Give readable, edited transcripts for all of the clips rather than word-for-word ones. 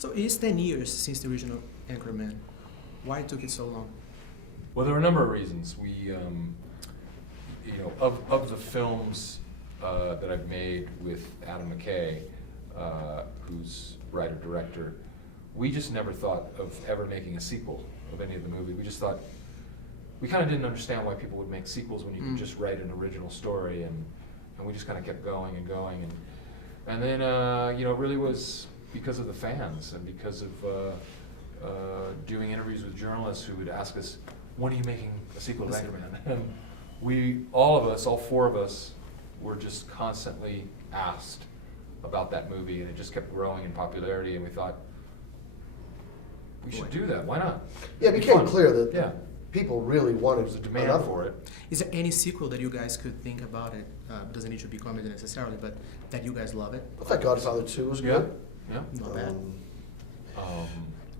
So it is 10 years since the original Anchorman. Why took it so long? Well, there were a number of reasons. We, of the films that I've made with Adam McKay, who's writer-director, we just never thought of ever making a sequel of any of the movies. We just thought, we kind of didn't understand why people would make sequels when you could just write an original story, and we just kind of kept going and going. And then, it really was because of the fans and because of doing interviews with journalists who would ask us, when are you making a sequel to Anchorman? And all four of us, were just constantly asked about that movie, and it just kept growing in popularity, and we thought, we should do that, why not? Yeah, it became clear that Yeah. people really wanted There's a demand enough for it. Is there any sequel that you guys could think about it? Doesn't need to be comedy necessarily, but that you guys love it? I thought Godfather 2 was Yeah, good. yeah. Not bad.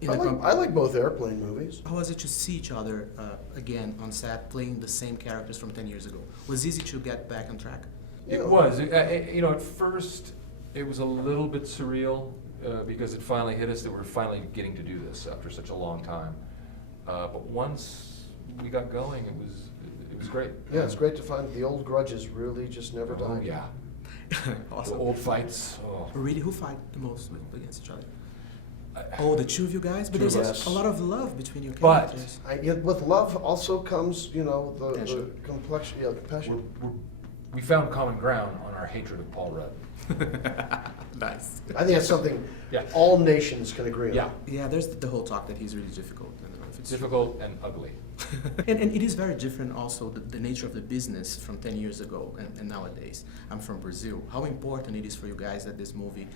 I like both airplane movies. How was it to see each other again on set, playing the same characters from 10 years ago? Was it easy to get back on track? It was. At first, it was a little bit surreal because it finally hit us that we're finally getting to do this after such a long time. But once we got going, it was great. Yeah, it's great to find that the old grudges really just never Oh, died. yeah. Awesome. The old fights. Oh. Really, who fight the most against each other? Oh, the two of you guys? But there's Yes. a lot of love between your But- characters. With love also comes, the Passion. complexion, the passion. We found common ground on our hatred of Paul Rudd. Nice. I think that's something Yeah. all nations can agree on. Yeah. Yeah, there's the whole talk that he's really difficult. I don't know if it's Difficult and ugly. and it is very different also, the nature of the business from 10 years ago and nowadays. I'm from Brazil. How important it is for you guys that this movie,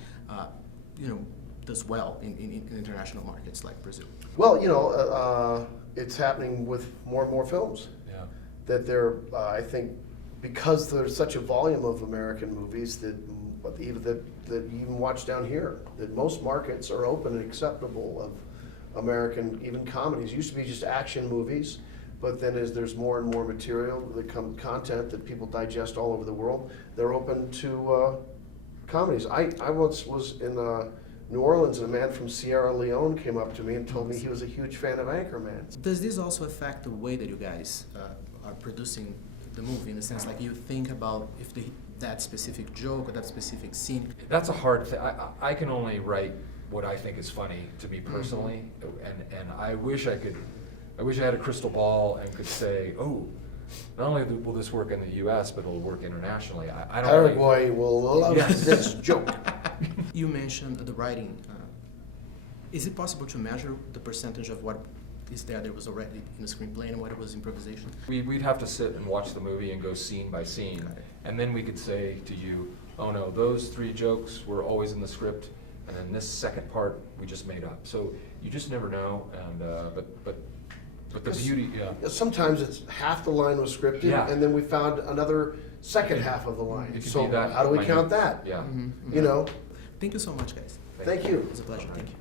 does well in international markets like Brazil? Well, it's happening with more and more films. Yeah. That they're, I think, because there's such a volume of American movies that you even watch down here, that most markets are open and acceptable of American, even comedies. Used to be just action movies, but then as there's more and more material, content that people digest all over the world, they're open to comedies. I once was in New Orleans, and a man from Sierra Leone came up to me and told me he was a huge fan of Anchorman. Does this also affect the way that you guys are producing the movie, in the sense like you think about if that specific joke or that specific scene? That's a hard thing. I can only write what I think is funny to me personally, and I wish I had a crystal ball and could say, oh, not only will this work in the U.S., but it'll work internationally. I don't Paraguay will love Yes. this joke. You mentioned the writing. Is it possible to measure the percentage of what is there that was already in the screenplay and what was improvisation? We'd have to sit and watch the movie and go scene by scene, Got it. and then we could say to you, oh no, those 3 jokes were always in the script, and then this second part we just made up. So you just never know, and but the beauty, yeah. Sometimes it's half the line was scripted, Yeah. and then we found another second half of the line. It could So be that how do we minute. count that? Yeah. Mm-hmm. You know? Thank you so much, guys. Thank you. It was a pleasure. Thank you.